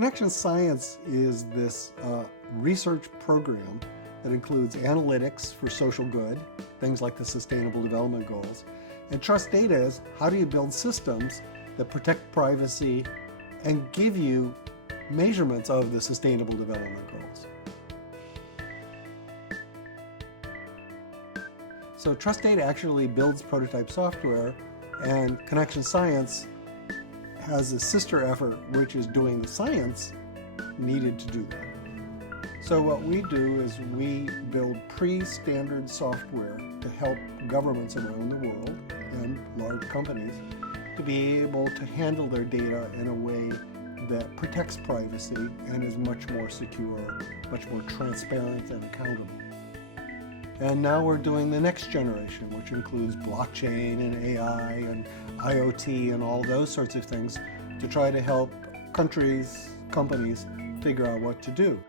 Connection Science is this research program that includes analytics for social good, things like the Sustainable Development Goals, and Trust Data is how do you build systems that protect privacy and give you measurements of the Sustainable Development Goals. So Trust Data actually builds prototype software, and Connection Science has a sister effort which is doing the science needed to do that. So what we do is we build pre-standard software to help governments around the world and large companies to be able to handle their data in a way that protects privacy and is much more secure, much more transparent and accountable. And now we're doing the next generation, which includes blockchain and AI and IoT and all those sorts of things to try to help countries, companies figure out what to do.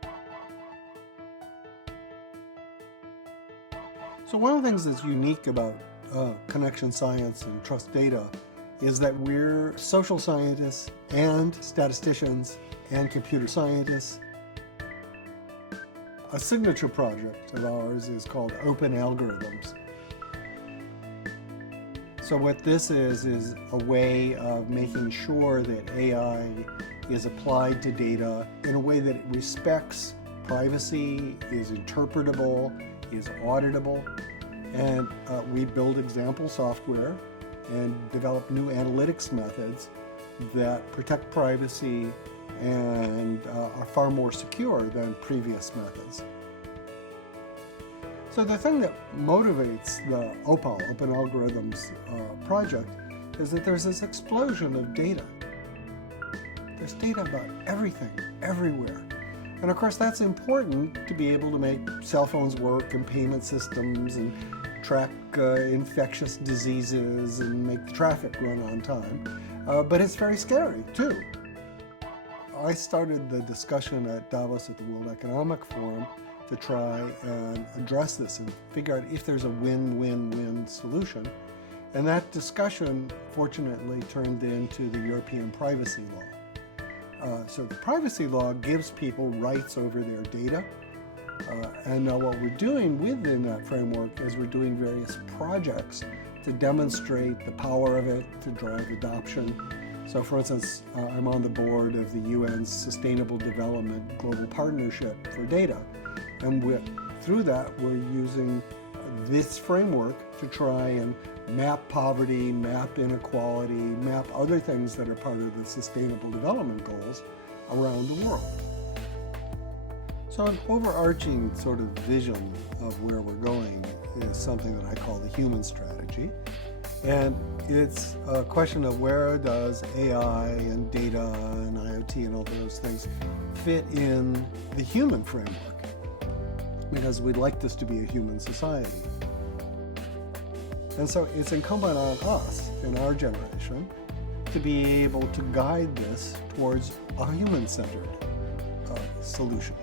So one of the things that's unique about Connection Science and Trust Data is that we're social scientists and statisticians and computer scientists. A signature project of ours is called Open Algorithms. So what this is a way of making sure that AI is applied to data in a way that it respects privacy, is interpretable, is auditable, and we build example software and develop new analytics methods that protect privacy and are far more secure than previous methods. So the thing that motivates the OPAL, Open Algorithms project, is that there's this explosion of data. There's data about everything, everywhere. And of course that's important to be able to make cell phones work and payment systems and track infectious diseases and make the traffic run on time. But it's very scary too. I started the discussion at Davos at the World Economic Forum to try and address this and figure out if there's a win-win-win solution. And that discussion, fortunately, turned into the European privacy law. So the privacy law gives people rights over their data. And now what we're doing within that framework is we're doing various projects to demonstrate the power of it, to drive adoption. So for instance, I'm on the board of the UN's Sustainable Development Global Partnership for Data. And through that, we're using this framework to try and map poverty, map inequality, map other things that are part of the Sustainable Development Goals around the world. So an overarching sort of vision of where we're going is something that I call the human strategy. And it's a question of where does AI and data and IoT and all those things fit in the human framework? Because we'd like this to be a human society. And so it's incumbent on us in our generation to be able to guide this towards a human-centered solution.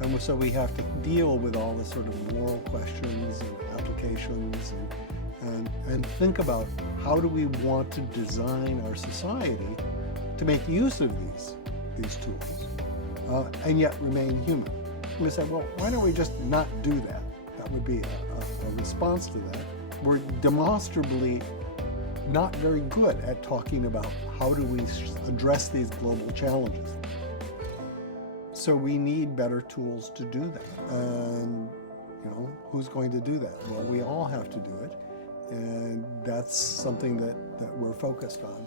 And so we have to deal with all the sort of moral questions and applications and think about how do we want to design our society to make use of these tools and yet remain human. And we say, well, why don't we just not do that? That would be a response to that. We're demonstrably not very good at talking about how do we address these global challenges. So we need better tools to do that. And, who's going to do that? Well, we all have to do it. And that's something that we're focused on.